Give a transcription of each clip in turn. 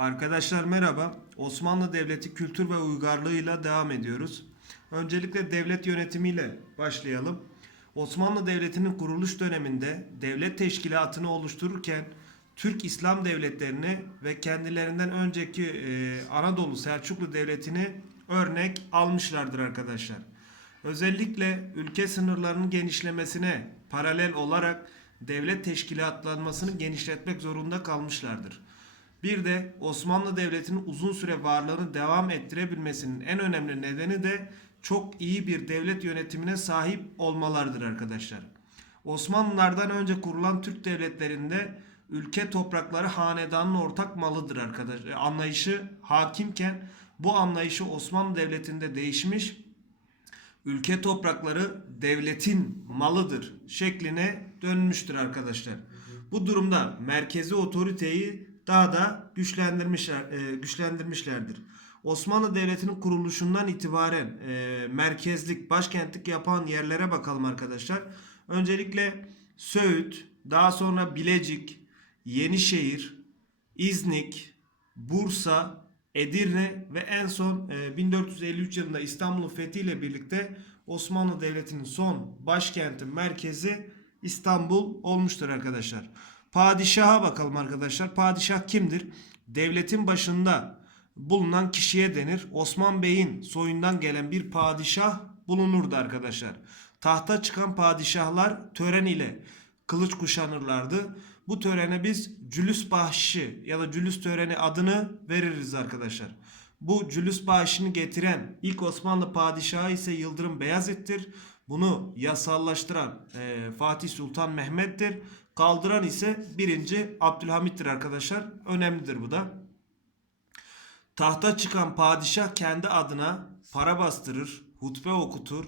Arkadaşlar merhaba. Osmanlı Devleti kültür ve uygarlığıyla devam ediyoruz. Öncelikle devlet yönetimiyle başlayalım. Osmanlı Devleti'nin kuruluş döneminde devlet teşkilatını oluştururken Türk İslam devletlerini ve kendilerinden önceki e, Anadolu Selçuklu Devleti'ni örnek almışlardır arkadaşlar. Özellikle ülke sınırlarının genişlemesine paralel olarak devlet teşkilatlanmasını genişletmek zorunda kalmışlardır. Bir de Osmanlı Devleti'nin uzun süre varlığını devam ettirebilmesinin en önemli nedeni de çok iyi bir devlet yönetimine sahip olmalarıdır arkadaşlar. Osmanlılardan önce kurulan Türk devletlerinde ülke toprakları hanedanın ortak malıdır arkadaşlar. Anlayışı hakimken bu anlayışı Osmanlı Devleti'nde değişmiş ülke toprakları devletin malıdır şekline dönmüştür arkadaşlar. Bu durumda merkezi otoriteyi daha da güçlendirmişler e, güçlendirmişlerdir. Osmanlı Devleti'nin kuruluşundan itibaren e, merkezlik, başkentlik yapan yerlere bakalım arkadaşlar. Öncelikle Söğüt, daha sonra Bilecik, Yenişehir, İznik, Bursa, Edirne ve en son e, 1453 yılında İstanbul'un fethiyle birlikte Osmanlı Devleti'nin son başkenti merkezi İstanbul olmuştur arkadaşlar. Padişaha bakalım arkadaşlar. Padişah kimdir? Devletin başında bulunan kişiye denir. Osman Bey'in soyundan gelen bir padişah bulunurdu arkadaşlar. Tahta çıkan padişahlar tören ile kılıç kuşanırlardı. Bu törene biz cülüs bahşişi ya da cülüs töreni adını veririz arkadaşlar. Bu cülüs bahşişini getiren ilk Osmanlı padişahı ise Yıldırım Beyazıt'tir. Bunu yasallaştıran e, Fatih Sultan Mehmet'tir. Kaldıran ise 1. Abdülhamit'tir arkadaşlar. Önemlidir bu da. Tahta çıkan padişah kendi adına para bastırır, hutbe okutur.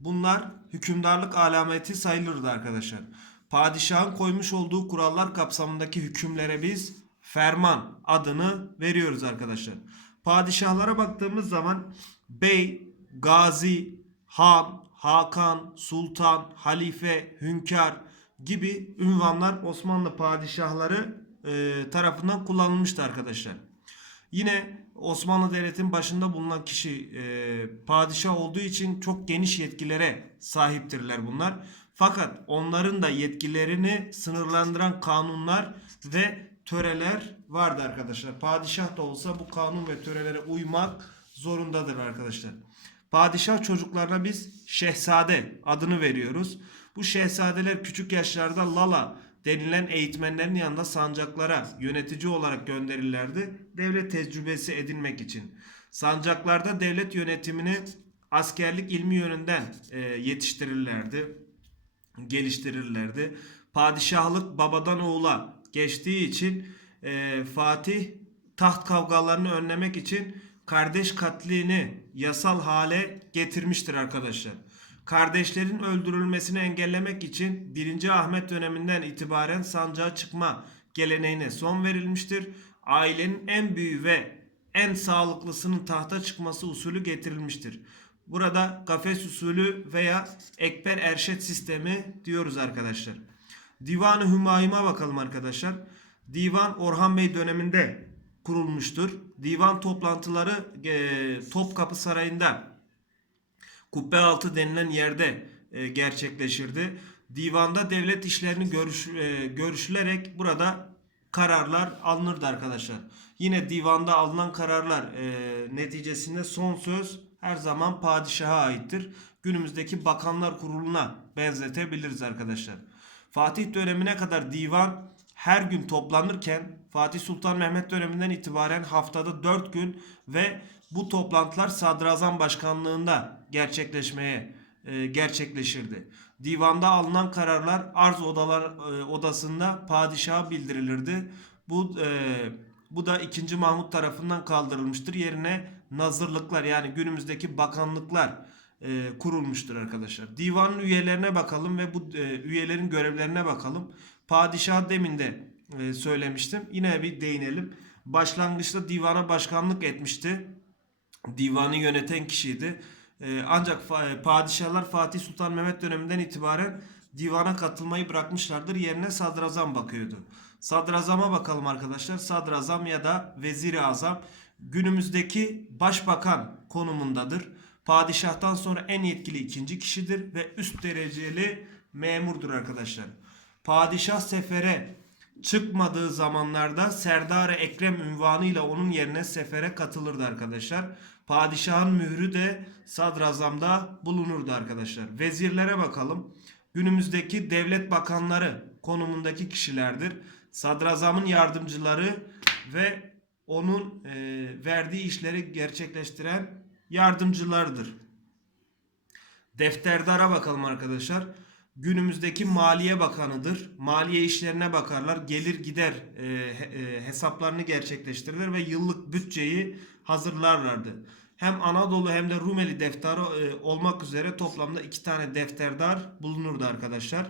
Bunlar hükümdarlık alameti sayılırdı arkadaşlar. Padişahın koymuş olduğu kurallar kapsamındaki hükümlere biz ferman adını veriyoruz arkadaşlar. Padişahlara baktığımız zaman bey, gazi, han, hakan, sultan, halife, hünkâr gibi ünvanlar Osmanlı padişahları e, tarafından kullanılmıştı arkadaşlar. Yine Osmanlı Devleti'nin başında bulunan kişi e, padişah olduğu için çok geniş yetkilere sahiptirler bunlar. Fakat onların da yetkilerini sınırlandıran kanunlar ve töreler vardı arkadaşlar. Padişah da olsa bu kanun ve törelere uymak zorundadır arkadaşlar. Padişah çocuklarına biz şehzade adını veriyoruz. Bu şehzadeler küçük yaşlarda Lala denilen eğitmenlerin yanında sancaklara yönetici olarak gönderirlerdi. Devlet tecrübesi edinmek için. Sancaklarda devlet yönetimini askerlik ilmi yönünden e, yetiştirirlerdi, geliştirirlerdi. Padişahlık babadan oğula geçtiği için e, Fatih taht kavgalarını önlemek için kardeş katlini yasal hale getirmiştir arkadaşlar. Kardeşlerin öldürülmesini engellemek için 1. Ahmet döneminden itibaren sancağa çıkma geleneğine son verilmiştir. Ailenin en büyüğü ve en sağlıklısının tahta çıkması usulü getirilmiştir. Burada kafes usulü veya ekber erşet sistemi diyoruz arkadaşlar. Divan-ı Hümayim'e bakalım arkadaşlar. Divan Orhan Bey döneminde kurulmuştur. Divan toplantıları e, Topkapı Sarayı'nda Kubbealtı denilen yerde e, gerçekleşirdi. Divanda devlet işlerini görüş, e, görüşülerek burada kararlar alınırdı arkadaşlar. Yine divanda alınan kararlar e, neticesinde son söz her zaman padişaha aittir. Günümüzdeki bakanlar kuruluna benzetebiliriz arkadaşlar. Fatih dönemine kadar divan her gün toplanırken Fatih Sultan Mehmet döneminden itibaren haftada 4 gün ve bu toplantılar Sadrazam Başkanlığında gerçekleşmeye e, gerçekleşirdi. Divanda alınan kararlar arz odalar e, odasında padişaha bildirilirdi. Bu e, bu da 2. Mahmut tarafından kaldırılmıştır. Yerine nazırlıklar yani günümüzdeki bakanlıklar e, kurulmuştur arkadaşlar. Divanın üyelerine bakalım ve bu e, üyelerin görevlerine bakalım. Padişah demin de e, söylemiştim. Yine bir değinelim. Başlangıçta divana başkanlık etmişti. Divanı yöneten kişiydi. E, ancak fa- padişahlar Fatih Sultan Mehmet döneminden itibaren divana katılmayı bırakmışlardır. Yerine sadrazam bakıyordu. Sadrazama bakalım arkadaşlar. Sadrazam ya da vezir-i azam günümüzdeki başbakan konumundadır. Padişahtan sonra en yetkili ikinci kişidir ve üst dereceli memurdur arkadaşlar. Padişah sefere çıkmadığı zamanlarda Serdar-ı Ekrem ünvanıyla onun yerine sefere katılırdı arkadaşlar. Padişahın mührü de sadrazamda bulunurdu arkadaşlar. Vezirlere bakalım. Günümüzdeki devlet bakanları konumundaki kişilerdir. Sadrazamın yardımcıları ve onun e, verdiği işleri gerçekleştiren yardımcılardır. Defterdara bakalım arkadaşlar. Günümüzdeki Maliye Bakanı'dır. Maliye işlerine bakarlar. Gelir gider e, e, hesaplarını gerçekleştirirler ve yıllık bütçeyi hazırlarlardı. Hem Anadolu hem de Rumeli defterı e, olmak üzere toplamda iki tane defterdar bulunurdu arkadaşlar.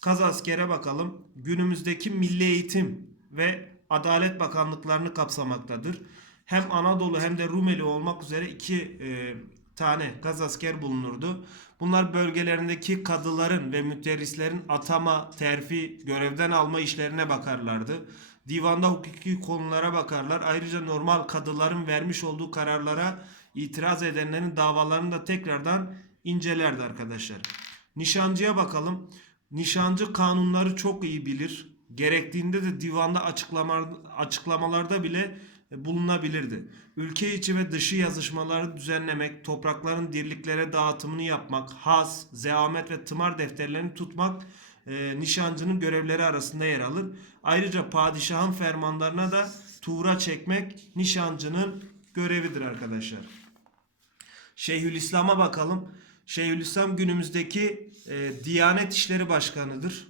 Kaz askere bakalım. Günümüzdeki Milli Eğitim ve Adalet Bakanlıklarını kapsamaktadır. Hem Anadolu hem de Rumeli olmak üzere iki e, tane gaz asker bulunurdu. Bunlar bölgelerindeki kadıların ve müderrislerin atama, terfi, görevden alma işlerine bakarlardı. Divanda hukuki konulara bakarlar. Ayrıca normal kadıların vermiş olduğu kararlara itiraz edenlerin davalarını da tekrardan incelerdi arkadaşlar. Nişancıya bakalım. Nişancı kanunları çok iyi bilir. Gerektiğinde de divanda açıklama, açıklamalarda bile bulunabilirdi. Ülke içi ve dışı yazışmaları düzenlemek, toprakların dirliklere dağıtımını yapmak, has, zeamet ve tımar defterlerini tutmak e, nişancının görevleri arasında yer alır. Ayrıca padişahın fermanlarına da tuğra çekmek nişancının görevidir arkadaşlar. Şeyhülislam'a bakalım. Şeyhülislam günümüzdeki e, Diyanet İşleri Başkanı'dır.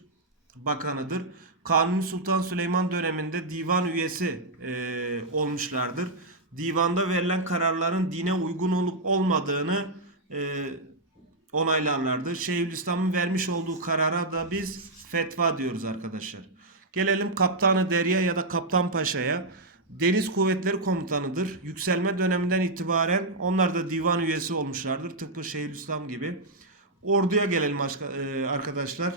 Bakanıdır. Kanuni Sultan Süleyman döneminde divan üyesi e, olmuşlardır. Divanda verilen kararların dine uygun olup olmadığını e, onaylarlardı. Şeyhülislam'ın vermiş olduğu karara da biz fetva diyoruz arkadaşlar. Gelelim Kaptanı Derya ya da Kaptan Paşa'ya. Deniz Kuvvetleri Komutanıdır. Yükselme döneminden itibaren onlar da divan üyesi olmuşlardır. Tıpkı Şeyhülislam gibi. Orduya gelelim e, arkadaşlar.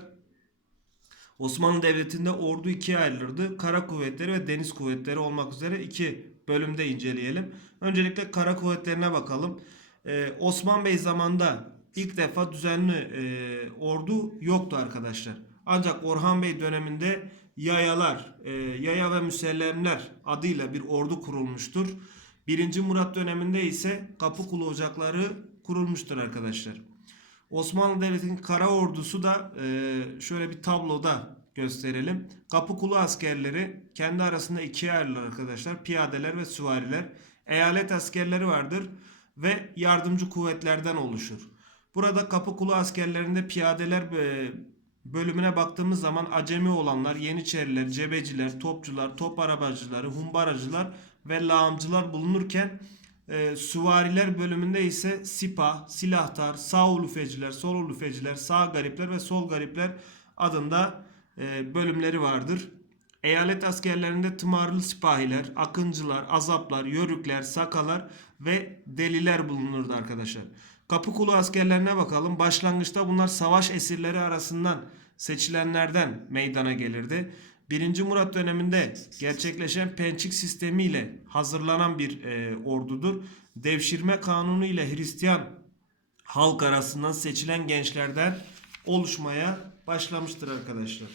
Osmanlı Devleti'nde ordu ikiye ayrılırdı. Kara kuvvetleri ve deniz kuvvetleri olmak üzere iki bölümde inceleyelim. Öncelikle kara kuvvetlerine bakalım. Ee, Osman Bey zamanında ilk defa düzenli e, ordu yoktu arkadaşlar. Ancak Orhan Bey döneminde yayalar, e, yaya ve müsellemler adıyla bir ordu kurulmuştur. 1. Murat döneminde ise Kapıkulu Ocakları kurulmuştur arkadaşlar. Osmanlı Devleti'nin kara ordusu da e, şöyle bir tabloda gösterelim. Kapıkulu askerleri kendi arasında ikiye ayrılır arkadaşlar. Piyadeler ve süvariler. Eyalet askerleri vardır ve yardımcı kuvvetlerden oluşur. Burada Kapıkulu askerlerinde piyadeler e, bölümüne baktığımız zaman acemi olanlar, yeniçeriler, cebeciler, topçular, top arabacıları, humbaracılar ve lağımcılar bulunurken e, süvariler bölümünde ise sipa, silahtar, sağ ulufeciler, sol ulufeciler, sağ garipler ve sol garipler adında e, bölümleri vardır. Eyalet askerlerinde tımarlı sipahiler, akıncılar, azaplar, yörükler, sakalar ve deliler bulunurdu arkadaşlar. Kapıkulu askerlerine bakalım. Başlangıçta bunlar savaş esirleri arasından seçilenlerden meydana gelirdi. 1. Murat döneminde gerçekleşen pençik sistemiyle hazırlanan bir e, ordudur. Devşirme kanunu ile Hristiyan halk arasından seçilen gençlerden oluşmaya başlamıştır arkadaşlar.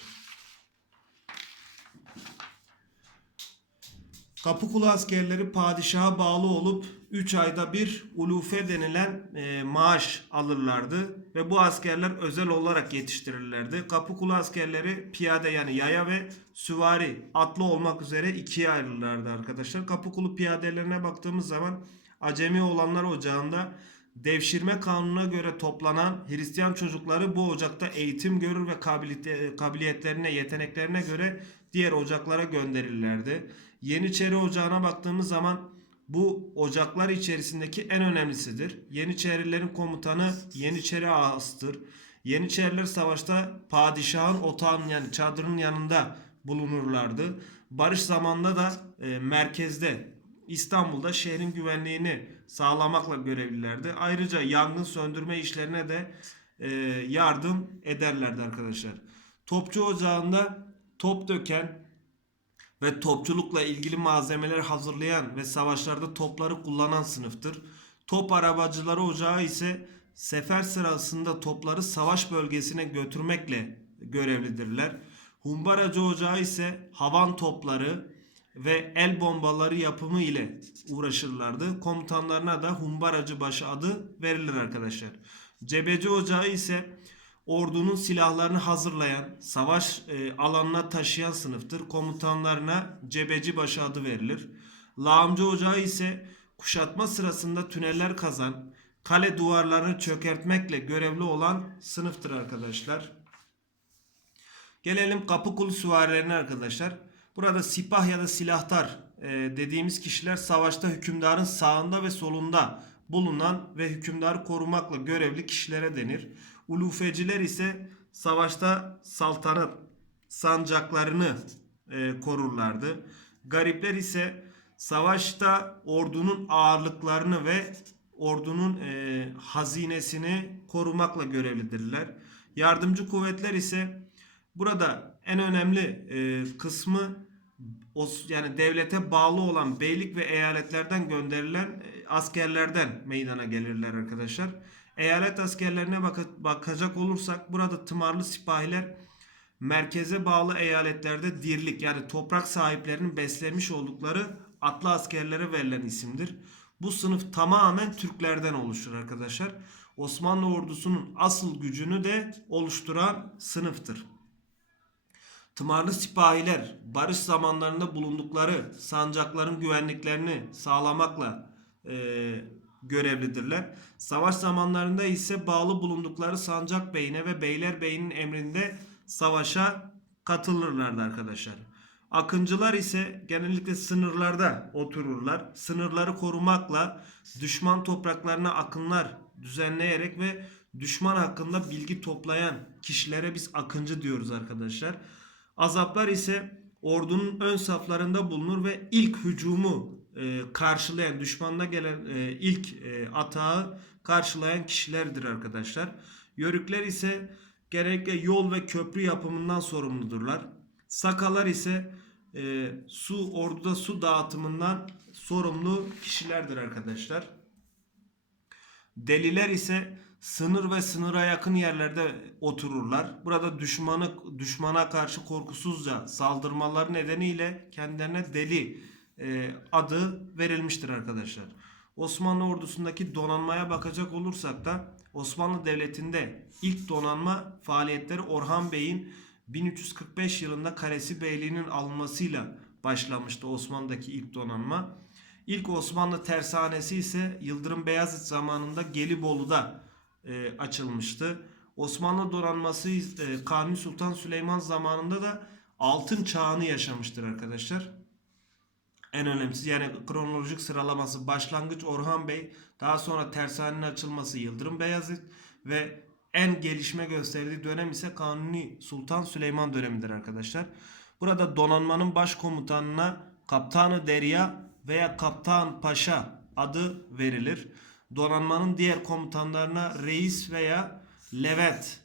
Kapıkulu askerleri padişaha bağlı olup 3 ayda bir ulufe denilen e, maaş alırlardı ve bu askerler özel olarak yetiştirirlerdi. Kapıkulu askerleri piyade yani yaya ve süvari atlı olmak üzere ikiye ayrılırlardı arkadaşlar. Kapıkulu piyadelerine baktığımız zaman Acemi olanlar ocağında devşirme kanununa göre toplanan Hristiyan çocukları bu ocakta eğitim görür ve kabiliyet- kabiliyetlerine, yeteneklerine göre diğer ocaklara gönderirlerdi. Yeniçeri ocağına baktığımız zaman bu ocaklar içerisindeki en önemlisidir. Yeniçerilerin komutanı Yeniçeri ağasıdır. Yeniçeriler savaşta padişahın otağının yani çadırın yanında bulunurlardı. Barış zamanında da e, merkezde İstanbul'da şehrin güvenliğini sağlamakla görevlilerdi. Ayrıca yangın söndürme işlerine de e, yardım ederlerdi arkadaşlar. Topçu ocağında top döken, ve topçulukla ilgili malzemeler hazırlayan ve savaşlarda topları kullanan sınıftır. Top arabacıları ocağı ise sefer sırasında topları savaş bölgesine götürmekle görevlidirler. Humbaracı ocağı ise havan topları ve el bombaları yapımı ile uğraşırlardı. Komutanlarına da humbaracı başı adı verilir arkadaşlar. Cebeci ocağı ise ordunun silahlarını hazırlayan, savaş e, alanına taşıyan sınıftır. Komutanlarına cebeci başı adı verilir. Lağımcı ocağı ise kuşatma sırasında tüneller kazan, kale duvarlarını çökertmekle görevli olan sınıftır arkadaşlar. Gelelim Kapıkulu süvarilerine arkadaşlar. Burada sipah ya da silahtar e, dediğimiz kişiler savaşta hükümdarın sağında ve solunda bulunan ve hükümdarı korumakla görevli kişilere denir. Ulufeciler ise savaşta saltanat sancaklarını e, korurlardı. Garipler ise savaşta ordunun ağırlıklarını ve ordunun e, hazinesini korumakla görevlidirler. Yardımcı kuvvetler ise burada en önemli e, kısmı yani devlete bağlı olan beylik ve eyaletlerden gönderilen e, askerlerden meydana gelirler arkadaşlar. Eyalet askerlerine baka- bakacak olursak burada tımarlı sipahiler merkeze bağlı eyaletlerde dirlik yani toprak sahiplerinin beslemiş oldukları atlı askerlere verilen isimdir. Bu sınıf tamamen Türklerden oluşur arkadaşlar. Osmanlı ordusunun asıl gücünü de oluşturan sınıftır. Tımarlı sipahiler barış zamanlarında bulundukları sancakların güvenliklerini sağlamakla e, görevlidirler. Savaş zamanlarında ise bağlı bulundukları sancak beyine ve beylerbeyinin emrinde savaşa katılırlardı arkadaşlar. Akıncılar ise genellikle sınırlarda otururlar. Sınırları korumakla düşman topraklarına akınlar düzenleyerek ve düşman hakkında bilgi toplayan kişilere biz akıncı diyoruz arkadaşlar. Azaplar ise ordunun ön saflarında bulunur ve ilk hücumu e, karşılayan, düşmanına gelen e, ilk e, atağı karşılayan kişilerdir arkadaşlar. Yörükler ise genellikle yol ve köprü yapımından sorumludurlar. Sakalar ise e, su orduda su dağıtımından sorumlu kişilerdir arkadaşlar. Deliler ise sınır ve sınıra yakın yerlerde otururlar. Burada düşmanı düşmana karşı korkusuzca saldırmaları nedeniyle kendilerine deli e, adı verilmiştir arkadaşlar. Osmanlı ordusundaki donanmaya bakacak olursak da Osmanlı Devleti'nde ilk donanma faaliyetleri Orhan Bey'in 1345 yılında Kalesi Beyliği'nin alınmasıyla başlamıştı Osmanlı'daki ilk donanma. İlk Osmanlı tersanesi ise Yıldırım Beyazıt zamanında Gelibolu'da e, açılmıştı. Osmanlı donanması e, Kanuni Sultan Süleyman zamanında da altın çağını yaşamıştır arkadaşlar. En önemlisi yani kronolojik sıralaması başlangıç Orhan Bey, daha sonra tersanenin açılması Yıldırım Beyazıt ve en gelişme gösterdiği dönem ise Kanuni Sultan Süleyman dönemidir arkadaşlar. Burada donanmanın başkomutanına Kaptanı Derya veya Kaptan Paşa adı verilir. Donanmanın diğer komutanlarına reis veya Levent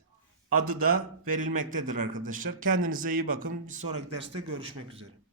adı da verilmektedir arkadaşlar. Kendinize iyi bakın. Bir sonraki derste görüşmek üzere.